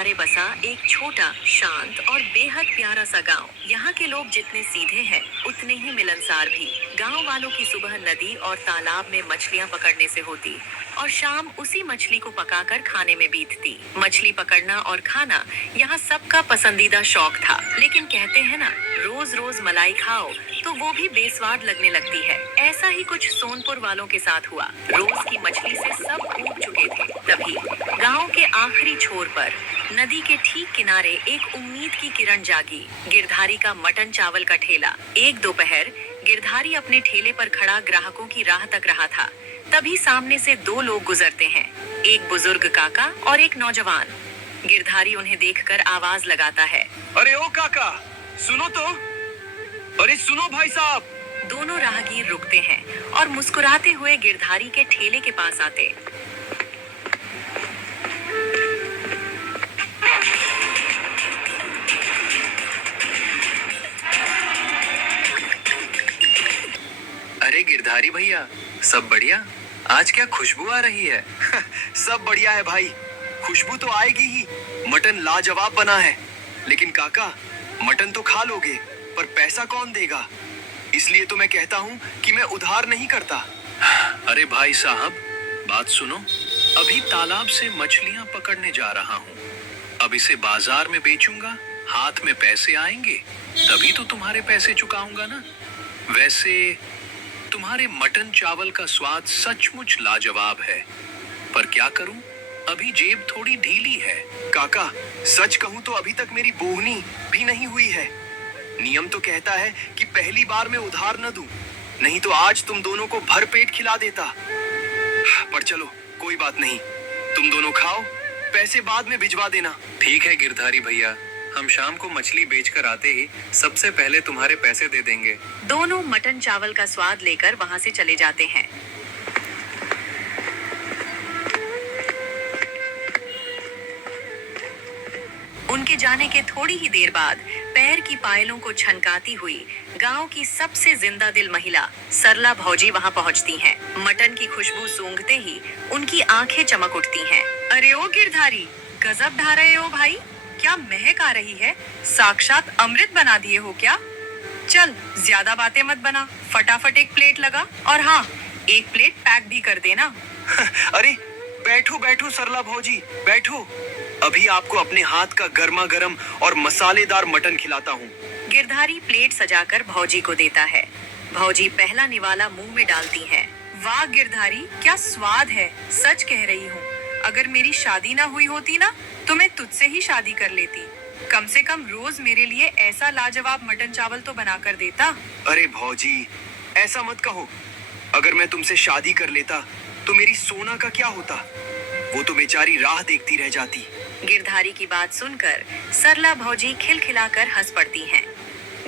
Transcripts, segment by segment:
हमारे बसा एक छोटा, शांत और बेहद प्यारा सा गांव। यहाँ के लोग जितने सीधे हैं, उतने ही मिलनसार भी। गांव वालों की सुबह नदी और तालाब में मछलियाँ पकड़ने से होती और शाम उसी मछली को पकाकर खाने में बीतती। मछली पकड़ना और खाना यहाँ सबका पसंदीदा शौक था। लेकिन कहते हैं ना, रोज रोज मलाई खाओ तो वो भी बेस्वाद लगने लगती है। ऐसा ही कुछ सोनपुर वालों के साथ हुआ। रोज की मछली से सब ऊब चुके थे। तभी गांव के आखिरी छोर पर नदी के ठीक किनारे एक उम्मीद की किरण जागी। गिरधारी का मटन चावल का ठेला। एक दोपहर गिरधारी अपने ठेले पर खड़ा ग्राहकों की राह तक रहा था। तभी सामने से दो लोग गुजरते हैं, एक बुजुर्ग काका और एक नौजवान। गिरधारी उन्हें देखकर आवाज लगाता है, अरे ओ काका, सुनो तो। अरे सुनो भाई साहब। दोनों राहगीर रुकते हैं और मुस्कुराते हुए गिरधारी के ठेले के पास आते। अरे गिरधारी भैया, सब बढ़िया? आज क्या खुशबू आ रही है? सब बढ़िया है भाई, खुशबू तो आएगी ही। मटन लाजवाब बना है। लेकिन काका, मटन तो खा लोगे, पर पैसा कौन देगा? इसलिए तो मैं कहता हूँ कि मैं उधार नहीं करता। अरे भाई साहब, बात सुनो। अभी तालाब से मछलियां पकड़ने जा रहा हूँ। अब इसे बाजार में बेचूंगा, हाथ में पैसे आएंगे, तभी तो तुम्हारे पैसे चुकाऊंगा ना। वैसे तुम्हारे मटन चावल का स्वाद सचमुच लाजवाब है, पर क्या करूं, अभी जेब थोड़ी ढीली है। काका, सच कहूँ तो अभी तक मेरी बोहनी भी नहीं हुई है। नियम तो कहता है कि पहली बार में उधार न दूं, नहीं तो आज तुम दोनों को भर पेट खिला देता। पर चलो, कोई बात नहीं, तुम दोनों खाओ, पैसे बाद में भिजवा देना। ठीक है गिरधारी भैया, हम शाम को मछली बेचकर आते ही सबसे पहले तुम्हारे पैसे दे देंगे। दोनों मटन चावल का स्वाद लेकर वहां से चले जाते हैं। उनके जाने के थोड़ी ही देर बाद पैर की पायलों को छनकाती हुई गांव की सबसे जिंदा दिल महिला सरला भौजी वहां पहुंचती हैं। मटन की खुशबू सूंघते ही उनकी आंखें चमक उठती हैं। अरे ओ गिरधारी, गजब ढा रहे हो भाई, क्या महक आ रही है, साक्षात अमृत बना दिए हो क्या। चल, ज्यादा बातें मत बना, फटाफट एक प्लेट लगा और हाँ, एक प्लेट पैक भी कर देना। अरे बैठो बैठो सरला भौजी, बैठो। अभी आपको अपने हाथ का गर्मा गर्म और मसालेदार मटन खिलाता हूँ। गिरधारी प्लेट सजाकर भौजी को देता है। भौजी पहला निवाला मुंह में डालती हैं। वाह गिरधारी, क्या स्वाद है, सच कह रही हूँ। अगर मेरी शादी ना हुई होती ना, तो मैं तुझसे ही शादी कर लेती। कम से कम रोज मेरे लिए ऐसा लाजवाब मटन चावल तो बना कर देता। अरे भौजी, ऐसा मत कहो। अगर मैं तुमसे शादी कर लेता तो मेरी सोना का क्या होता? वो तो बेचारी राह देखती रह जाती। गिरधारी की बात सुनकर सरला भौजी खिलखिलाकर हंस पड़ती हैं।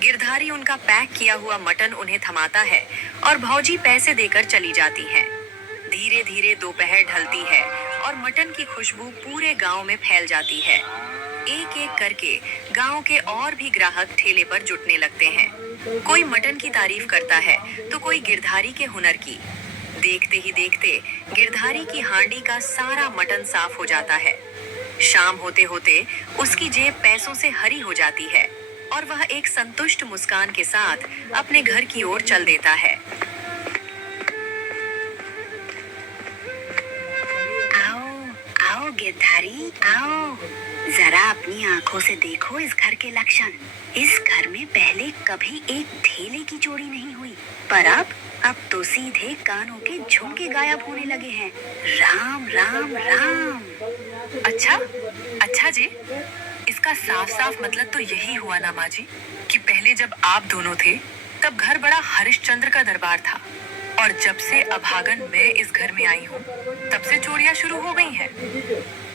गिरधारी उनका पैक किया हुआ मटन उन्हें थमाता है और भौजी पैसे देकर चली जाती हैं। धीरे धीरे दोपहर ढलती है और मटन की खुशबू पूरे गांव में फैल जाती है। एक एक करके गांव के और भी ग्राहक ठेले पर जुटने लगते हैं। कोई मटन की तारीफ करता है तो कोई गिरधारी के हुनर की। देखते ही देखते गिरधारी की हांडी का सारा मटन साफ हो जाता है। शाम होते होते उसकी जेब पैसों से हरी हो जाती है और वह एक संतुष्ट मुस्कान के साथ अपने घर की ओर चल देता है। आओ आओ गिरधारी, आओ, जरा अपनी आंखों से देखो इस घर के लक्षण। इस घर में पहले कभी एक ठेले की चोरी नहीं हुई, पर अब तो सीधे कानों के झुमके गायब होने लगे हैं। राम राम राम। अच्छा जी, इसका साफ साफ मतलब तो यही हुआ ना माँ जी, कि पहले जब आप दोनों थे तब घर बड़ा हरिश्चंद्र का दरबार था, और जब से अभागन मैं इस घर में आई हूँ तब से चोरियां शुरू हो गई हैं।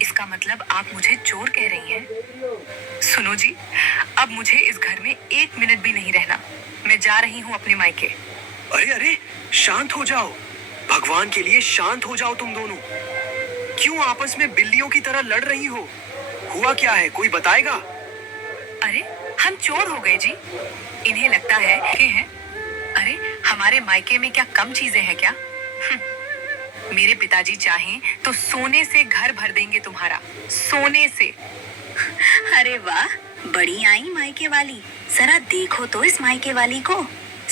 इसका मतलब आप मुझे चोर कह रही हैं। सुनो जी, अब मुझे इस घर में एक मिनट भी नहीं रहना। मैं जा रही हूँ अपने मायके। अरे अरे, शांत हो जाओ, भगवान के लिए शांत हो जाओ तुम दोनों। क्यों आपस में बिल्लियों की तरह लड़ रही हो? हुआ क्या है, कोई बताएगा? अरे, हम चोर हो गए जी। इन्हें लगता है कि हैं। अरे, हमारे मायके में क्या कम चीजें हैं क्या? मेरे पिताजी चाहें तो सोने से घर भर देंगे तुम्हारा, सोने से। अरे वाह, बड़ी आई मायके वाली। जरा देखो तो इस मायके वाली को,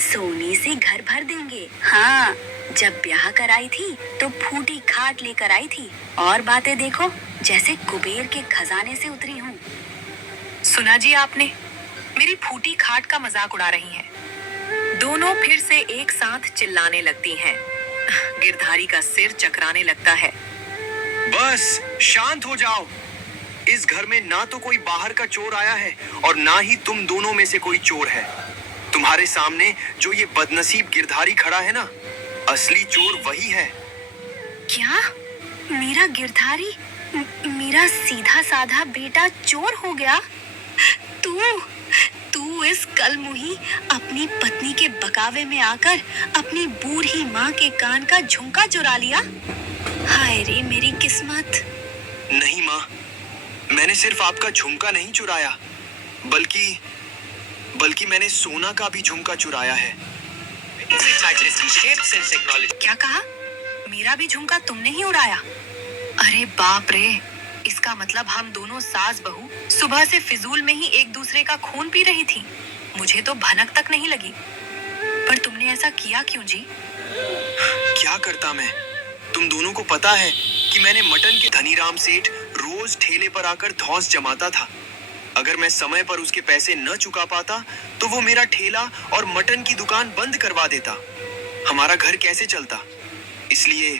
सोने से घर भर देंगे। हाँ, जब ब्याह कराई थी तो फूटी खाट लेकर आई थी, और बातें देखो जैसे कुबेर के खजाने से उतरी हूँ। सुना जी आपने, मेरी फूटी खाट का मजाक उड़ा रही हैं। दोनों फिर से एक साथ चिल्लाने लगती हैं। गिरधारी का सिर चकराने लगता है। बस शांत हो जाओ। इस घर में ना तो कोई बाहर का चोर आया है और ना ही तुम दोनों में से कोई चोर है। तुम्हारे सामने जो ये बदनसीब गिरधारी खड़ा है ना, असली चोर वही है। क्या मेरा गिरधारी, मेरा सीधा साधा बेटा चोर हो गया? तू तू इस कलमुही अपनी पत्नी के बकावे में आकर अपनी बूढ़ी माँ के कान का झुमका चुरा लिया। हाय रे मेरी किस्मत। नहीं माँ, मैंने सिर्फ आपका झुमका नहीं चुराया, बल्कि मैंने सोना का भी झुमका चुराया है। क्या कहा? मेरा भी झुमका तुमने ही उड़ाया? अरे बाप रे, इसका मतलब हम दोनों सास बहू सुबह से फिजूल में ही एक दूसरे का खून पी रही थी। मुझे तो भनक तक नहीं लगी। पर तुमने ऐसा किया क्यों जी? क्या करता मैं? तुम दोनों को पता है कि मैंने मटन के धनीराम सेठ रोज ठेले पर आकर धौंस जमाता था। अगर मैं समय पर उसके पैसे न चुका पाता तो वो मेरा ठेला और मटन की दुकान बंद करवा देता। हमारा घर कैसे चलता? इसलिए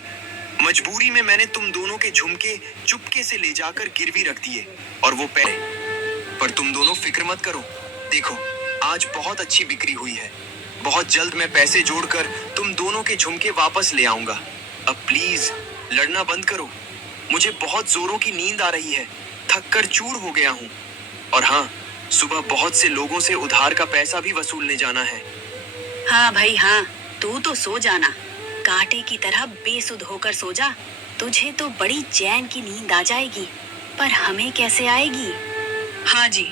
मजबूरी में मैंने तुम दोनों के झुमके चुपके से ले जाकर गिरवी रख दिए और वो पैसे। पर तुम दोनों फिक्र मत करो, देखो आज बहुत अच्छी बिक्री हुई है। बहुत जल्द मैं पैसे जोड़कर तुम दोनों के झुमके वापस ले आऊंगा। अब प्लीज लड़ना बंद करो। मुझे बहुत जोरों की नींद आ रही है, थक कर चूर हो गया हूँ। और हाँ, सुबह बहुत से लोगों से उधार का पैसा भी वसूलने जाना है। हाँ भाई हाँ, तू तो सो जाना, कांटे की तरह बेसुध होकर सो जा। तुझे तो बड़ी चैन की नींद आ जाएगी, पर हमें कैसे आएगी? हाँ जी,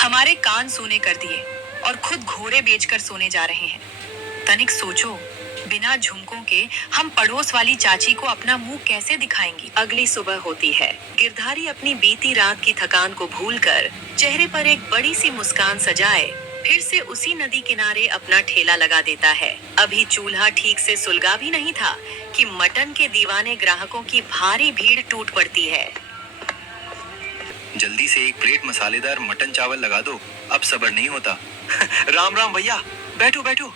हमारे कान सूने कर दिए और खुद घोड़े बेचकर सोने जा रहे हैं। तनिक सोचो, बिना झुमकों के हम पड़ोस वाली चाची को अपना मुंह कैसे दिखाएंगी? अगली सुबह होती है। गिरधारी अपनी बीती रात की थकान को भूलकर चेहरे पर एक बड़ी सी मुस्कान सजाए फिर से उसी नदी किनारे अपना ठेला लगा देता है। अभी चूल्हा ठीक से सुलगा भी नहीं था कि मटन के दीवाने ग्राहकों की भारी भीड़ टूट पड़ती है। जल्दी से एक प्लेट मसालेदार मटन चावल लगा दो, अब सब्र नहीं होता। राम राम भैया, बैठो बैठो,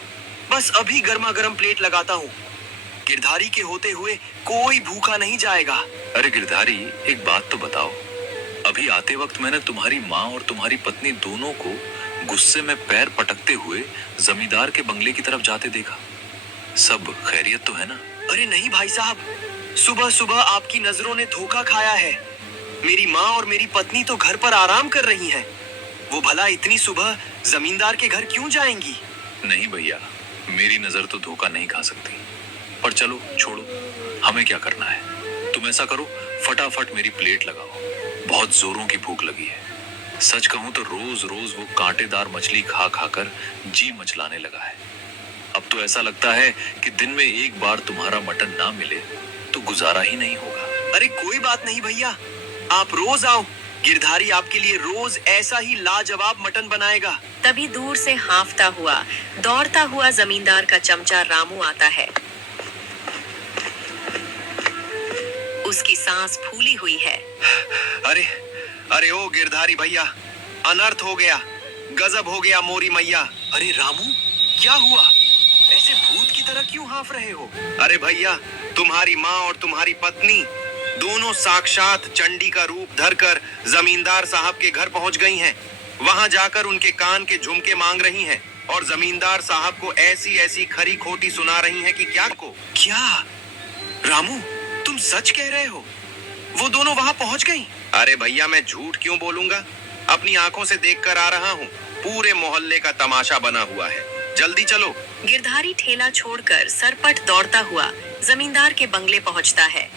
बस अभी गर्मा गर्म प्लेट लगाता हूँ। गिरधारी के होते हुए कोई भूखा नहीं जाएगा। अरे गिरधारी, एक बात तो बताओ, अभी आते वक्त मैंने तुम्हारी माँ और तुम्हारी पत्नी दोनों को गुस्से में पैर पटकते हुए जमींदार के बंगले की तरफ जाते देखा। सब खैरियत तो है ना? अरे नहीं भाई साहब, सुबह सुबह आपकी नजरों ने धोखा खाया है। मेरी माँ और मेरी पत्नी तो घर पर आराम कर रही हैं। वो भला इतनी सुबह जमींदार के घर क्यों जाएंगी? नहीं भैया, मेरी नजर तो धोखा नहीं खा सकती। पर चलो छोड़ो, हमें क्या करना है। तुम ऐसा करो, फटाफट मेरी प्लेट लगाओ, बहुत जोरों की भूख लगी है। सच कहूं तो रोज रोज वो कांटेदार मछली खा खाकर जी मचलाने लगा है। अब तो ऐसा लगता है कि दिन में एक बार तुम्हारा मटन ना मिले तो गुजारा ही नहीं होगा। अरे कोई बात नहीं भैया, आप रोज आओ, गिरधारी आपके लिए रोज ऐसा ही लाजवाब मटन बनाएगा। तभी दूर से हांफता हुआ, दौड़ता हुआ जमींदार का चमचा रामू आता है। उसकी सांस फूली हुई है। अरे अरे ओ गिरधारी भैया, अनर्थ हो गया, गजब हो गया मोरी मैया। अरे रामू, क्या हुआ? ऐसे भूत की तरह क्यों हाँफ रहे हो? अरे भैया, तुम्हारी माँ और तुम्हारी पत्नी दोनों साक्षात चंडी का रूप धरकर जमींदार साहब के घर पहुंच गई हैं। वहां जाकर उनके कान के झुमके मांग रही हैं और जमींदार साहब को ऐसी ऐसी खरी खोटी सुना रही हैं कि क्या रामू, तुम सच कह रहे हो? वो दोनों वहां पहुंच गई? अरे भैया, मैं झूठ क्यों बोलूंगा, अपनी आंखों से देखकर आ रहा हूँ। पूरे मोहल्ले का तमाशा बना हुआ है, जल्दी चलो। गिरधारी ठेला छोड़कर सरपट दौड़ता हुआ जमींदार के बंगले पहुंचता है।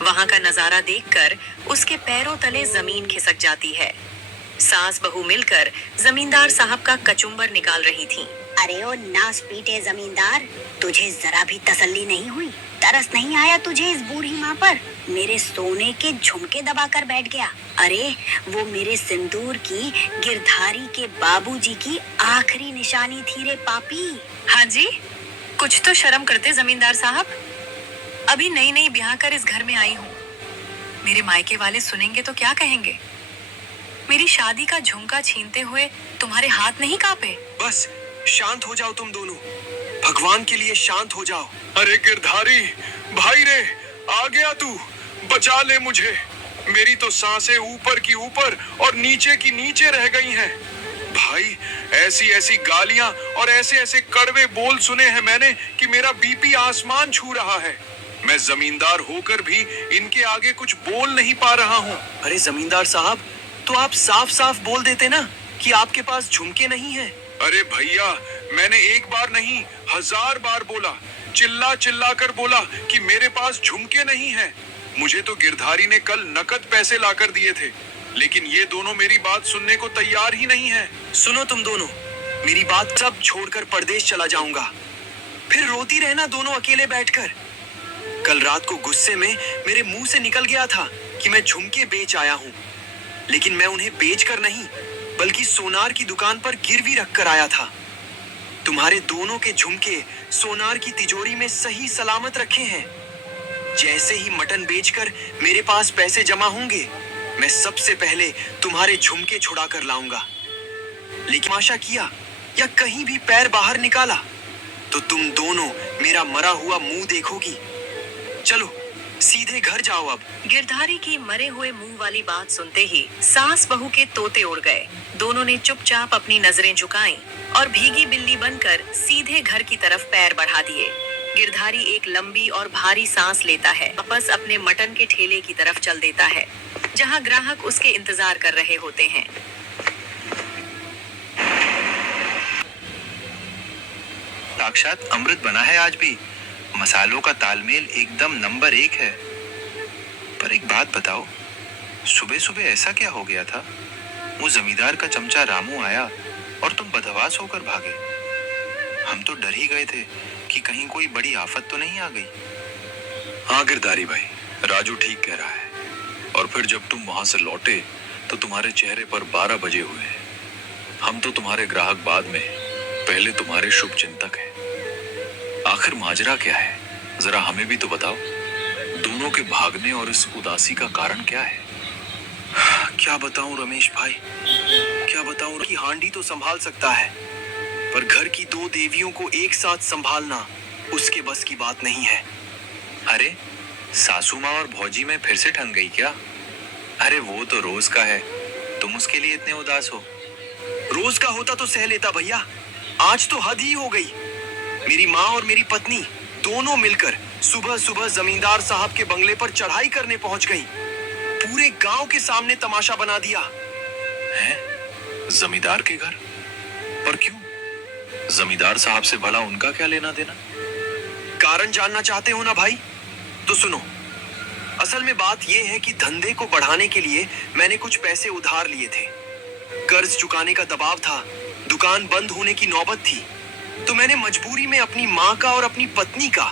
वहां का नजारा देखकर उसके पैरों तले जमीन खिसक जाती है। सास बहू मिलकर जमींदार साहब का कचुम्बर निकाल रही थीं। अरे ओ नास पीटे जमींदार, तुझे जरा भी तसल्ली नहीं हुई? तरस नहीं आया तुझे इस बूढ़ी माँ पर? मेरे सोने के झुमके दबाकर बैठ गया। अरे वो मेरे सिंदूर की गिरधारी के बाबूजी की आखिरी निशानी थी रे पापी। हाँ जी, कुछ तो शर्म करते जमींदार साहब। अभी नई नई ब्याह कर इस घर में आई हूँ। मेरे मायके वाले सुनेंगे तो क्या कहेंगे? मेरी शादी का झुमका छीनते हुए तुम्हारे हाथ नहीं कांपे? बस शांत हो जाओ तुम दोनों, भगवान के लिए शांत हो जाओ। अरे गिरधारी भाई रे, आ गया तू, बचा ले मुझे। मेरी तो सांसें ऊपर की ऊपर और नीचे की नीचे रह गई हैं। भाई ऐसी ऐसी गालियां और ऐसे ऐसे कड़वे बोल सुने हैं मैंने कि मेरा बीपी आसमान छू रहा है। मैं जमींदार होकर भी इनके आगे कुछ बोल नहीं पा रहा हूँ। अरे जमींदार साहब, तो आप साफ साफ बोल देते ना कि आपके पास झुमके नहीं हैं। अरे भैया, मैंने एक बार नहीं 1000 बार बोला, चिल्ला चिल्ला कर बोला कि मेरे पास झुमके नहीं हैं। मुझे तो गिरधारी ने कल नकद पैसे लाकर दिए थे, लेकिन ये दोनों मेरी बात सुनने को तैयार ही नहीं है। सुनो तुम दोनों, मेरी बात सब छोड़कर परदेश चला जाऊंगा, फिर रोती रहना दोनों अकेले बैठकर। कल रात को गुस्से में मेरे मुंह से निकल गया था कि मैं झुमके बेच आया हूँ, लेकिन मैं उन्हें बेचकर नहीं बल्कि सोनार की दुकान पर गिरवी रख कर आया था। तुम्हारे दोनों के झुमके सोनार की तिजोरी में सही सलामत रखे हैं। जैसे ही मटन बेचकर मेरे पास पैसे जमा होंगे, मैं सबसे पहले तुम्हारे झुमके छुड़ा कर लाऊंगा। लेकिन आशा किया या कहीं भी पैर बाहर निकाला तो तुम दोनों मेरा मरा हुआ मुंह देखोगी। चलो सीधे घर जाओ अब। गिरधारी की मरे हुए मुंह वाली बात सुनते ही सास बहू के तोते उड़ गए। दोनों ने चुपचाप अपनी नजरें झुकाईं और भीगी बिल्ली बनकर सीधे घर की तरफ पैर बढ़ा दिए। गिरधारी एक लंबी और भारी सांस लेता है, वापस अपने मटन के ठेले की तरफ चल देता है, जहां ग्राहक उसके इंतजार कर रहे होते हैं। साक्षात अमृत बना है आज भी। मसालों का तालमेल एकदम नंबर 1 है। पर एक बात बताओ, सुबह सुबह ऐसा क्या हो गया था? वो जमींदार का चमचा रामू आया और तुम बदहवास होकर भागे। हम तो डर ही गए थे कि कहीं कोई बड़ी आफत तो नहीं आ गई। हाँ गिरधारी भाई, राजू ठीक कह रहा है। और फिर जब तुम वहां से लौटे तो तुम्हारे चेहरे पर 12 बजे हुए। हम तो तुम्हारे ग्राहक बाद में, पहले तुम्हारे शुभ चिंतक हैं। आखिर माजरा क्या है, जरा हमें भी तो बताओ। दोनों के भागने और इस उदासी का कारण क्या है? क्या बताऊं रमेश भाई, क्या बताऊं कि हांडी तो संभाल सकता है, पर घर की 2 देवियों को एक साथ संभालना उसके बस की बात नहीं है। अरे सासू माँ और भौजी में फिर से ठन गई क्या? अरे वो तो रोज का है, तुम उसके लिए इतने उदास हो। रोज का होता तो सह लेता भैया, आज तो हद ही हो गई। मेरी माँ और मेरी पत्नी दोनों मिलकर सुबह सुबह जमींदार साहब के बंगले पर चढ़ाई करने पहुंच गई। पूरे गांव के सामने तमाशा बना दिया। हैं? जमींदार के घर? पर क्यों? जमींदार साहब से भला उनका क्या लेना देना? कारण जानना चाहते हो ना भाई? तो सुनो। असल में बात यह है कि धंधे को बढ़ाने के लिए मैंने कुछ पैसे उधार लिए थे। कर्ज चुकाने का दबाव था, दुकान बंद होने की नौबत थी, तो मैंने मजबूरी में अपनी माँ का और अपनी पत्नी का,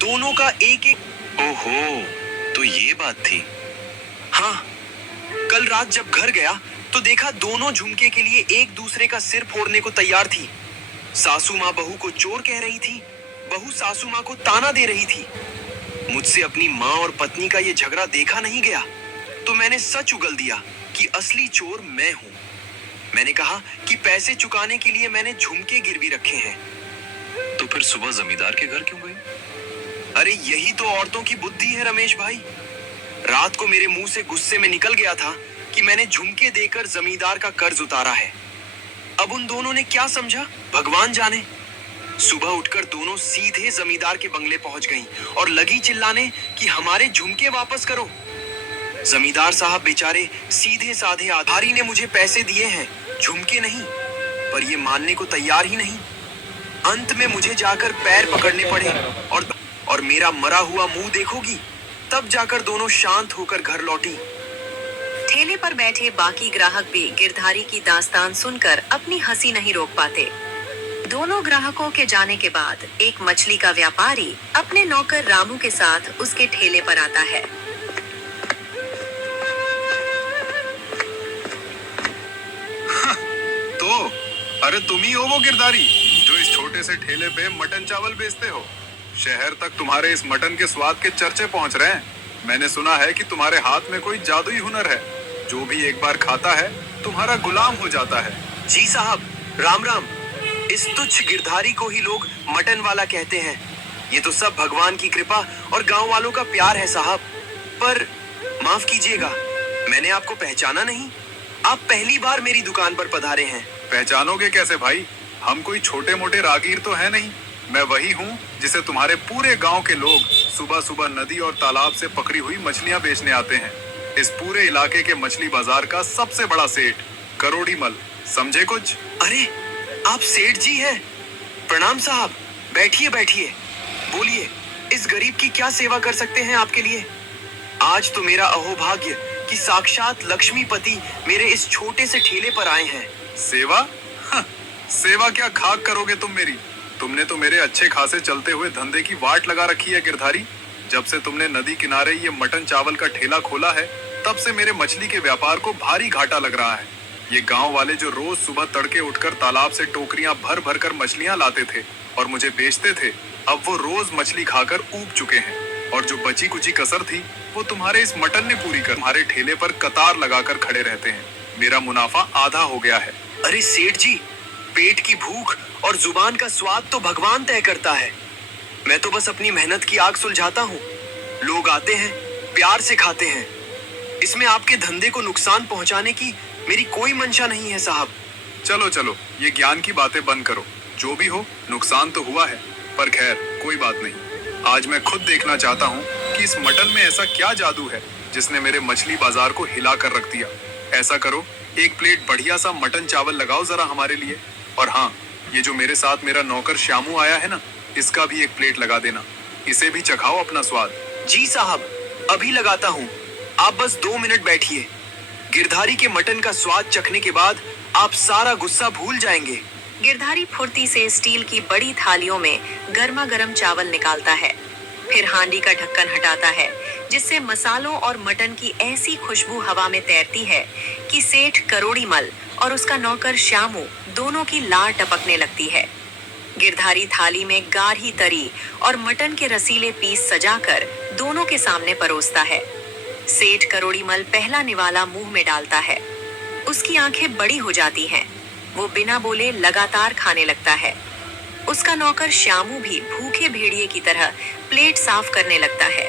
दोनों का एक एक। ओहो, तो ये बात थी। हाँ, कल रात जब घर गया तो देखा दोनों झुमके के लिए एक दूसरे का सिर फोड़ने को तैयार थी। सासू माँ बहू को चोर कह रही थी, बहू सासू माँ को ताना दे रही थी। मुझसे अपनी माँ और पत्नी का ये झगड़ा देखा नहीं गया, तो मैंने सच उगल दिया कि असली चोर मैं हूँ। मैंने कहा कि पैसे चुकाने के लिए मैंने झुमके गिरवी रखे हैं। तो फिर सुबह जमींदार के घर क्यों गए? अरे यही तो औरतों की बुद्धि है रमेश भाई। रात को मेरे मुंह से गुस्से में निकल गया था कि मैंने झुमके देकर जमींदार का कर्ज उतारा है। अब उन दोनों ने क्या समझा भगवान जाने। सुबह उठकर दोनों सीधे जमींदार के बंगले पहुंच गईं और लगी चिल्लाने कि हमारे झुमके वापस करो। जमींदार साहब बेचारे सीधे साधे आधारी ने मुझे पैसे दिए हैं, झुमके नहीं, पर ये मानने को तैयार ही नहीं। अंत में मुझे जाकर पैर पकड़ने पड़े और मेरा मरा हुआ मुंह देखोगी, तब जाकर दोनों शांत होकर घर लौटी। ठेले पर बैठे बाकी ग्राहक भी गिरधारी की दास्तान सुनकर अपनी हंसी नहीं रोक पाते। दोनों ग्राहकों के जाने के बाद एक मछली का व्यापारी अपने नौकर रामू के साथ उसके ठेले पर आता है। अरे तुम ही हो वो गिरधारी जो इस छोटे से ठेले पे मटन चावल बेचते हो। शहर तक तुम्हारे इस मटन के स्वाद के चर्चे पहुंच रहे हैं। मैंने सुना है कि तुम्हारे हाथ में कोई जादुई हुनर है, जो भी एक बार खाता है तुम्हारा गुलाम हो जाता है। जी साहब, राम राम। इस तुच्छ गिरधारी को ही लोग मटन वाला कहते हैं। ये तो सब भगवान की कृपा और गांव वालों का प्यार है साहब। पर माफ कीजिएगा, मैंने आपको पहचाना नहीं। आप पहली बार मेरी दुकान पर पधारे हैं। पहचानोगे कैसे भाई? हम कोई छोटे मोटे रागीर तो है नहीं। मैं वही हूँ जिसे तुम्हारे पूरे गांव के लोग सुबह सुबह नदी और तालाब से पकड़ी हुई मछलियाँ बेचने आते हैं। इस पूरे इलाके के मछली बाजार का सबसे बड़ा सेठ करोड़ी मल, समझे कुछ? अरे आप सेठ जी हैं। प्रणाम साहब, बैठिए बैठिए। बोलिए, इस गरीब की क्या सेवा कर सकते हैं आपके लिए? आज तो मेरा अहोभाग्य कि साक्षात लक्ष्मीपति मेरे इस छोटे से ठेले पर आए हैं। सेवा? हाँ, सेवा क्या खाक करोगे तुम मेरी? तुमने तो मेरे अच्छे खासे चलते हुए धंधे की वाट लगा रखी है गिरधारी। जब से तुमने नदी किनारे ये मटन चावल का ठेला खोला है, तब से मेरे मछली के व्यापार को भारी घाटा लग रहा है। ये गांव वाले जो रोज सुबह तड़के उठकर तालाब से टोकरियां भर भर कर मछलियां लाते थे और मुझे बेचते थे, अब वो रोज मछली खाकर ऊब चुके हैं। और जो बची कुची कसर थी वो तुम्हारे इस मटन ने पूरी कर तुम्हारे ठेले पर कतार लगाकर खड़े रहते हैं। मेरा मुनाफा आधा हो गया है। अरे सेठ जी, पेट की भूख और जुबान का स्वाद तो भगवान तय करता है। मैं तो बस अपनी मेहनत की आग सुलझाता हूँ। लोग आते हैं, प्यार से खाते हैं। इसमें आपके धंधे को नुकसान पहुंचाने की मेरी कोई मंशा नहीं है साहब। चलो चलो, ये ज्ञान की बातें बंद करो। जो भी हो, नुकसान तो हुआ है, पर खैर कोई बात नहीं। आज मैं खुद देखना चाहता हूँ कि इस मटन में ऐसा क्या जादू है जिसने मेरे मछली बाजार को हिला कर रख दिया। ऐसा करो, एक प्लेट बढ़िया सा मटन चावल लगाओ जरा हमारे लिए। और हाँ, ये जो मेरे साथ मेरा नौकर श्यामू आया है ना, इसका भी एक प्लेट लगा देना। इसे भी चखाओ अपना स्वाद। जी साहब, अभी लगाता हूँ। आप बस 2 मिनट बैठिए। गिरधारी के मटन का स्वाद चखने के बाद आप सारा गुस्सा भूल जाएंगे। गिरधारी फुर्ती से स्टील की बड़ी थालियों में गर्मा गर्म चावल निकालता है, फिर हांडी का ढक्कन हटाता है, जिससे मसालों और मटन की ऐसी खुशबू हवा में तैरती है कि सेठ करोड़ी मल और उसका नौकर श्यामू दोनों की लार टपकने लगती है। गिरधारी थाली में गाढ़ी तरी और मटन के रसीले पीस सजाकर दोनों के सामने परोसता है। सेठ करोड़ी मल पहला निवाला मुंह में डालता है। उसकी आंखें बड़ी हो जाती हैं। वो बिना बोले लगातार खाने लगता है। उसका नौकर श्यामू भी भूखे भेड़िए की तरह प्लेट साफ करने लगता है।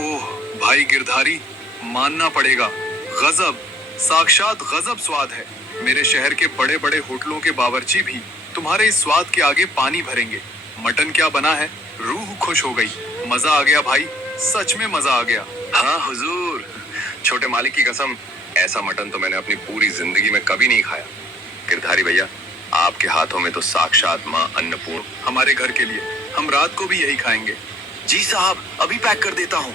ओह भाई गिरधारी, मानना पड़ेगा, गजब, साक्षात गजब स्वाद है। मेरे शहर के बड़े बड़े होटलों के बावर्ची भी तुम्हारे इस स्वाद के आगे पानी भरेंगे। मटन क्या बना है, रूह खुश हो गई। मजा आ गया भाई, सच में मजा आ गया। हाँ हुजूर, छोटे मालिक की कसम, ऐसा मटन तो मैंने अपनी पूरी जिंदगी में कभी नहीं खाया। गिरधारी भैया, आपके हाथों में तो साक्षात माँ अन्नपूर्ण। हमारे घर के लिए हम रात को भी यही खाएंगे। जी साहब, अभी पैक कर देता हूँ।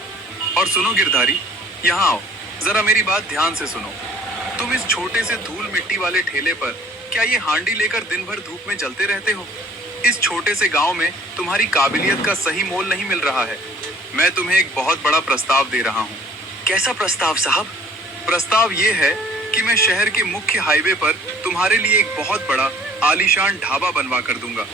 और सुनो गिरधारी, यहाँ आओ, जरा मेरी बात ध्यान से सुनो। तुम इस छोटे से धूल मिट्टी वाले ठेले पर क्या ये हांडी लेकर दिन भर धूप में जलते रहते हो? इस छोटे से गांव में तुम्हारी काबिलियत का सही मोल नहीं मिल रहा है। मैं तुम्हें एक बहुत बड़ा प्रस्ताव दे रहा हूँ। कैसा प्रस्ताव साहब? प्रस्ताव ये है कि मैं शहर के मुख्य हाईवे पर तुम्हारे लिए एक बहुत बड़ा आलीशान ढाबा बनवा कर दूंगा।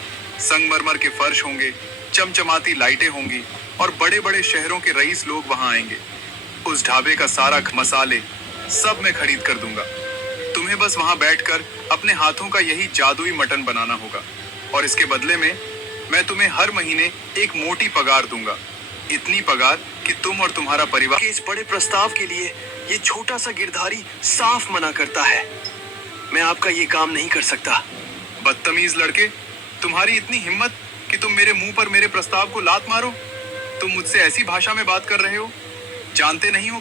संगमरमर के फर्श होंगे, चमचमाती लाइटें होंगी और बड़े बड़े शहरों के रईस लोग वहां आएंगे। उस ढाबे का सारा मसाले सब मैं खरीद कर दूंगा। तुम्हें बस वहां बैठकर अपने हाथों का यही जादुई मटन बनाना होगा और इसके बदले में मैं तुम्हें हर महीने एक मोटी पगार दूंगा। इतनी पगार कि तुम और तुम्हारा परिवार के इस बड़े प्रस्ताव के लिए ये छोटा सा गिरधारी साफ मना करता है। मैं आपका ये काम नहीं कर सकता। बदतमीज लड़के, तुम्हारी इतनी हिम्मत कि तुम मेरे मुंह पर मेरे प्रस्ताव को लात मारो। तुम मुझसे ऐसी भाषा में बात कर रहे हो, जानते नहीं हो